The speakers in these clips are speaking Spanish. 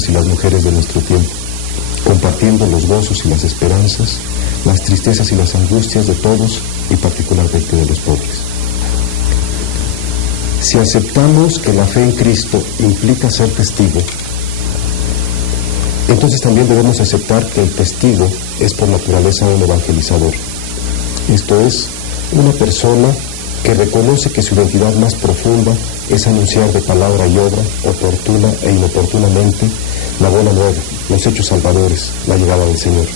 hombres y las mujeres de nuestro tiempo, compartiendo los gozos y las esperanzas, las tristezas y las angustias de todos y particularmente de los pobres. Si aceptamos que la fe en Cristo implica ser testigo, entonces también debemos aceptar que el testigo es por naturaleza un evangelizador. Esto es, una persona que reconoce que su identidad más profunda es anunciar de palabra y obra, oportuna e inoportunamente, la buena nueva, los hechos salvadores, la llegada del Señor.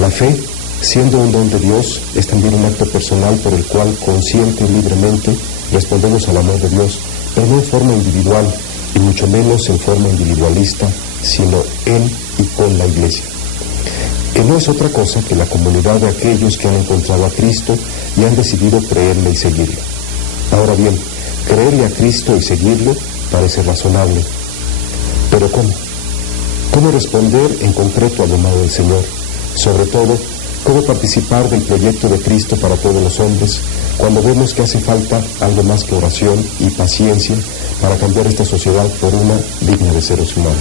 La fe, siendo un don de Dios, es también un acto personal por el cual, consciente y libremente, respondemos al amor de Dios, pero no en forma individual, y mucho menos en forma individualista, sino en y con la Iglesia, que no es otra cosa que la comunidad de aquellos que han encontrado a Cristo y han decidido creerle y seguirlo. Ahora bien, creerle a Cristo y seguirlo parece razonable, pero ¿cómo? ¿Cómo responder en concreto al llamado del Señor? Sobre todo, ¿cómo participar del proyecto de Cristo para todos los hombres cuando vemos que hace falta algo más que oración y paciencia para cambiar esta sociedad por una digna de seres humanos?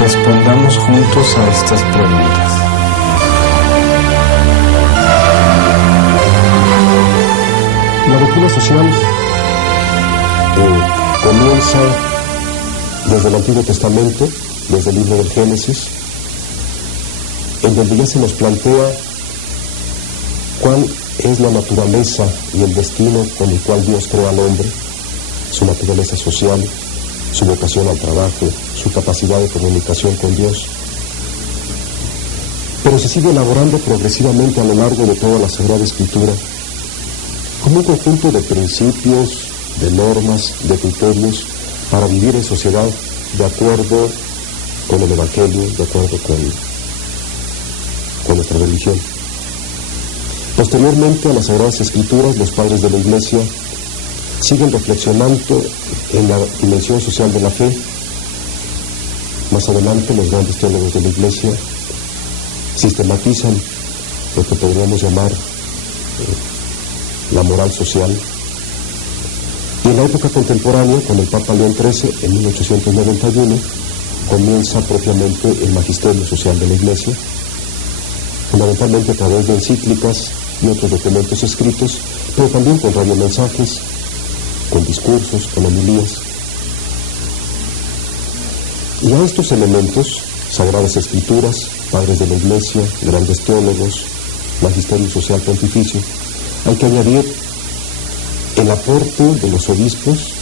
Respondamos juntos a estas preguntas. La doctrina social comienza desde el Antiguo Testamento, desde el libro del Génesis, en donde ya se nos plantea cuál es la naturaleza y el destino con el cual Dios crea al hombre, su naturaleza social, su vocación al trabajo, su capacidad de comunicación con Dios. Pero se sigue elaborando progresivamente a lo largo de toda la Sagrada Escritura como un conjunto de principios, de normas, de criterios para vivir en sociedad de acuerdo con el Evangelio, de acuerdo con nuestra religión. Posteriormente a las Sagradas Escrituras, los padres de la Iglesia siguen reflexionando en la dimensión social de la fe. Más adelante, los grandes teólogos de la Iglesia sistematizan lo que podríamos llamar la moral social. Y en la época contemporánea, con el Papa León XIII, en 1891, comienza propiamente el magisterio social de la Iglesia, fundamentalmente a través de encíclicas y otros documentos escritos, pero también con radiomensajes, con discursos, con homilías. Y a estos elementos, Sagradas Escrituras, padres de la Iglesia, grandes teólogos, magisterio social pontificio, hay que añadir el aporte de los obispos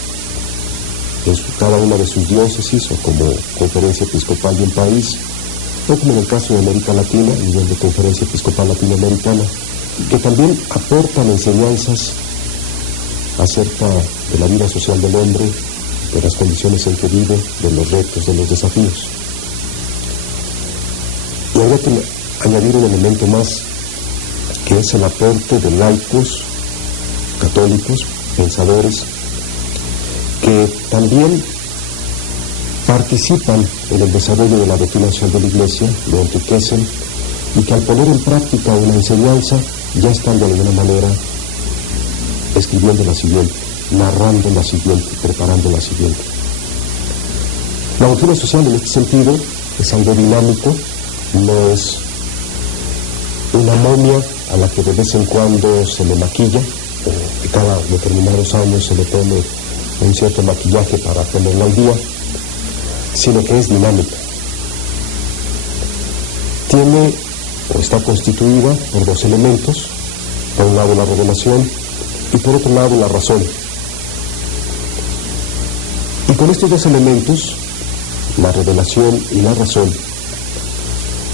en cada una de sus diócesis o como conferencia episcopal de un país, o como en el caso de América Latina, a nivel de conferencia episcopal latinoamericana, que también aportan enseñanzas acerca de la vida social del hombre, de las condiciones en que vive, de los retos, de los desafíos. Y habría que añadir un elemento más, que es el aporte de laicos, católicos, pensadores, que también participan en el desarrollo de la doctrina social de la Iglesia, lo enriquecen, y que al poner en práctica una enseñanza, ya están de alguna manera escribiendo la siguiente, narrando la siguiente, preparando la siguiente. La doctrina social en este sentido es algo dinámico, no es una momia a la que de vez en cuando se le maquilla, o que cada determinados años se le pone un cierto maquillaje para ponerla al día, sino que es dinámica. Tiene o está constituida por dos elementos, por un lado la revelación y por otro lado la razón. Y con estos dos elementos, la revelación y la razón,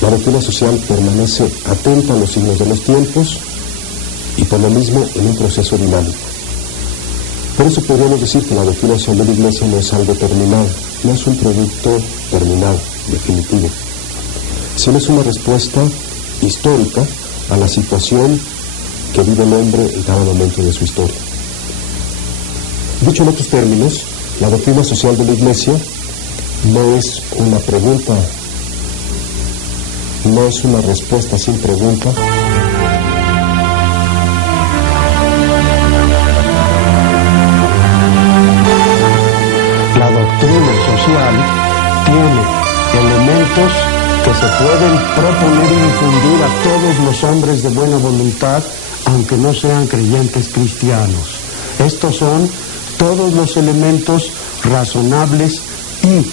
la doctrina social permanece atenta a los signos de los tiempos y por lo mismo en un proceso dinámico. Por eso podríamos decir que la doctrina social de la Iglesia no es algo terminado, no es un producto terminado, definitivo, sino es una respuesta histórica a la situación que vive el hombre en cada momento de su historia. Dicho en otros términos, la doctrina social de la Iglesia no es una pregunta, no es una respuesta sin pregunta, elementos que se pueden proponer y difundir a todos los hombres de buena voluntad, aunque no sean creyentes cristianos. Estos son todos los elementos razonables y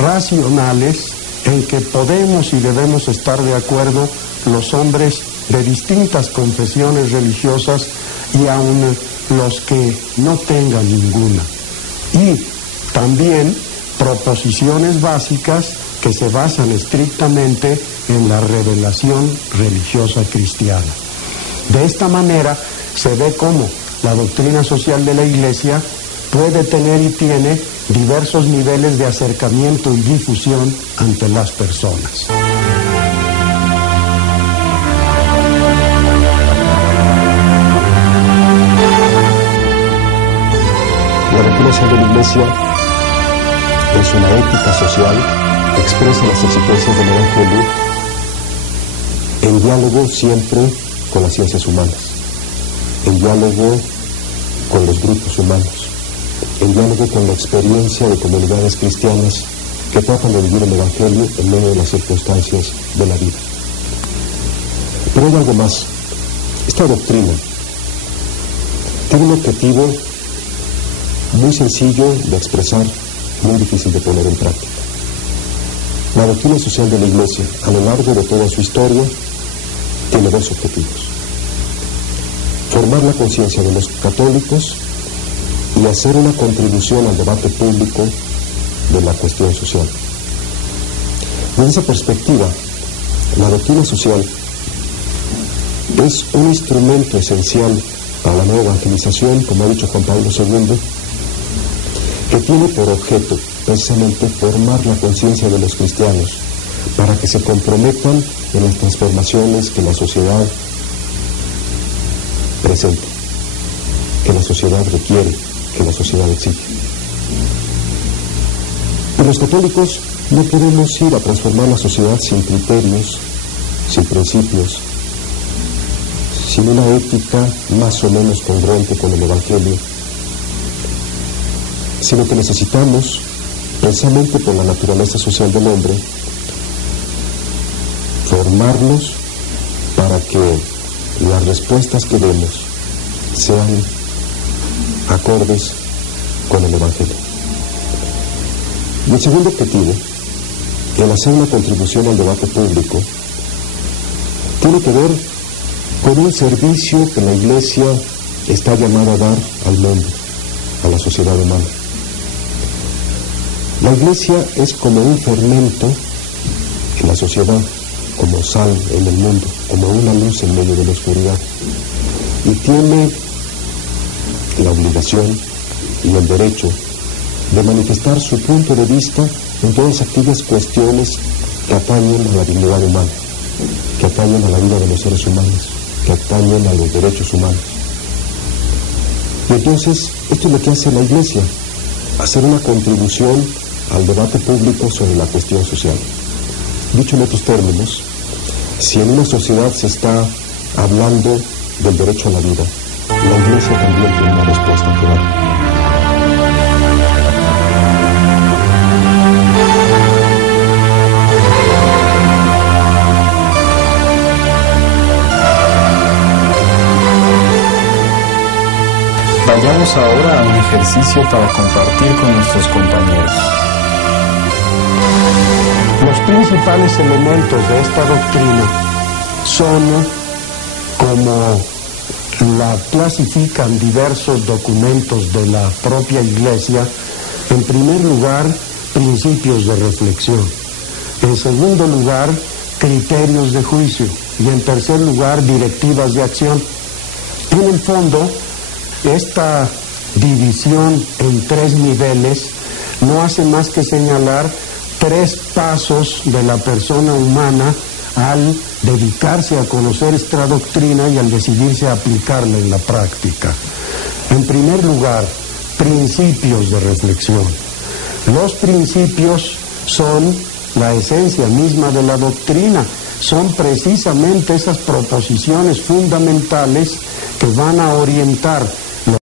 racionales en que podemos y debemos estar de acuerdo los hombres de distintas confesiones religiosas y aun los que no tengan ninguna. Y también proposiciones básicas que se basan estrictamente en la revelación religiosa cristiana. De esta manera se ve cómo la doctrina social de la Iglesia puede tener y tiene diversos niveles de acercamiento y difusión ante las personas. La doctrina social de la Iglesia es una ética social que expresa las exigencias del Evangelio en diálogo siempre con las ciencias humanas, en diálogo con los grupos humanos, en diálogo con la experiencia de comunidades cristianas que tratan de vivir el Evangelio en medio de las circunstancias de la vida. Pero hay algo más. Esta doctrina tiene un objetivo muy sencillo de expresar, muy difícil de poner en práctica. La doctrina social de la Iglesia, a lo largo de toda su historia, tiene dos objetivos: formar la conciencia de los católicos y hacer una contribución al debate público de la cuestión social. Desde esa perspectiva, la doctrina social es un instrumento esencial para la nueva evangelización, como ha dicho Juan Pablo II, que tiene por objeto precisamente formar la conciencia de los cristianos para que se comprometan en las transformaciones que la sociedad presenta, que la sociedad requiere, que la sociedad exige. Y los católicos no podemos ir a transformar la sociedad sin criterios, sin principios, sin una ética más o menos congruente con el Evangelio, sino que necesitamos, precisamente por la naturaleza social del hombre, formarnos para que las respuestas que demos sean acordes con el Evangelio. Y el segundo objetivo, el hacer una contribución al debate público, tiene que ver con un servicio que la Iglesia está llamada a dar al mundo, a la sociedad humana. La Iglesia es como un fermento en la sociedad, como sal en el mundo, como una luz en medio de la oscuridad. Y tiene la obligación y el derecho de manifestar su punto de vista en todas aquellas cuestiones que atañen a la dignidad humana, que atañen a la vida de los seres humanos, que atañen a los derechos humanos. Y entonces, esto es lo que hace la Iglesia, hacer una contribución al debate público sobre la cuestión social. Dicho en otros términos, si en una sociedad se está hablando del derecho a la vida, la Iglesia también tiene una respuesta que dar. Vayamos ahora a un ejercicio para compartir con nuestros compañeros. Los principales elementos de esta doctrina son, como la clasifican diversos documentos de la propia Iglesia, en primer lugar, principios de reflexión; en segundo lugar, criterios de juicio; y en tercer lugar, directivas de acción. En el fondo, esta división en tres niveles no hace más que señalar tres pasos de la persona humana al dedicarse a conocer esta doctrina y al decidirse a aplicarla en la práctica. En primer lugar, principios de reflexión. Los principios son la esencia misma de la doctrina, son precisamente esas proposiciones fundamentales que van a orientar